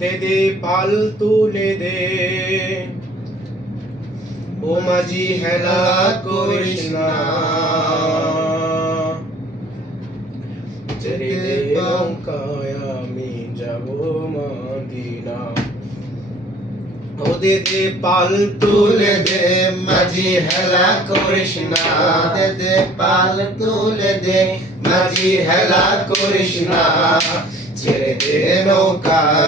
দে দে পাল তুলে দে। ও মাঝি হেলা করিস না। ছেড়ে আমি যাব মদিনা। ও দে দে পাল তুলে দে মাঝি হেলা করিস না। দে দে পাল তুলে দে মাঝি হেলা করিস না। ছেড়ে দে নৌকা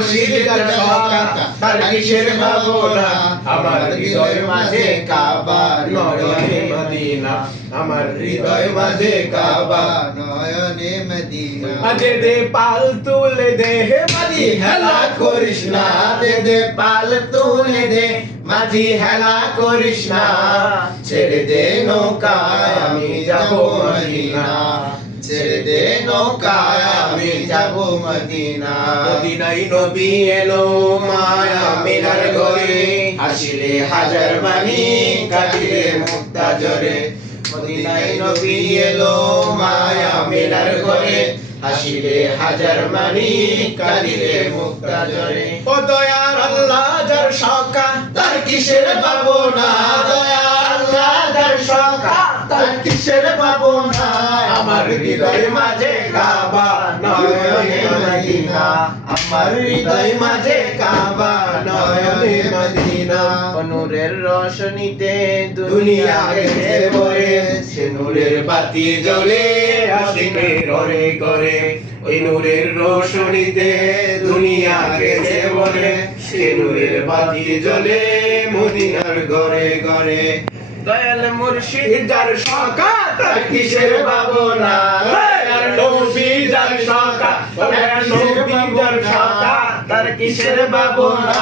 মুর্শিদ যার তার কিসের ভাবনা আমার হৃদয় মাঝে কাবা নয়নে মদিনা আমার হৃদয় মাঝে কাবা নয়নে মদিনা আজে দে পাল তুলে দে হে মাদি হেলা করিস না দে দে পাল তুলে দে মাঝি হেলা করিস না ছেড়ে দে নৌকায় আমি যাব মদিনা ছেড়ে দে নৌকায় আমি যাব মদিনা মদিনায় নবী এলো মায়া মিনার ঘরে। হাসিলে হাজার বাণী কাটিলে মুক্তা জরে মদিনায় নবী এলো মায়া মিনার ঘরে। হাসিলে হাজার মানি কাঁদিলে মুক্তা জরে ও দয়ার আল্লাহ যার সকা তার কিসের পাবো না আমার হৃদয় মাঝে কাবা, নয়নে মদিনা। আমার হৃদয় মাঝে কাবা, নয়নে মদিনা। নূরের রোশনীতে দুনিয়া গেছে ভরে সে নূরের বাতি জ্বলে আশিকে ররে করে ওই নূরের রোশনীতে দুনিয়া গেছে ভরে সে নূরের বাতি জ্বলে, মদিনার ঘরে ঘরে। দয়াল মুর্শিদ যার সকা তার কিসের ভাবনা? দয়াল নবী যার সকা দয়াল নবী যার সকা তার কিসের ভাবনা?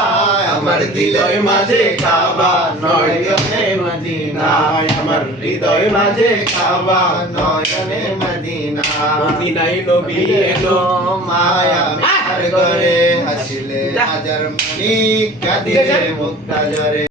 আমার হৃদয় মাঝে কাবা নয়নে মদিনা আমার হৃদয় মাঝে কাবা নয়নে মদিনা মদিনায় নবী এলো। মায়া মেঘের ঘরে হাসিলে হাজার মনি কাঁদিলে মুক্তা জরে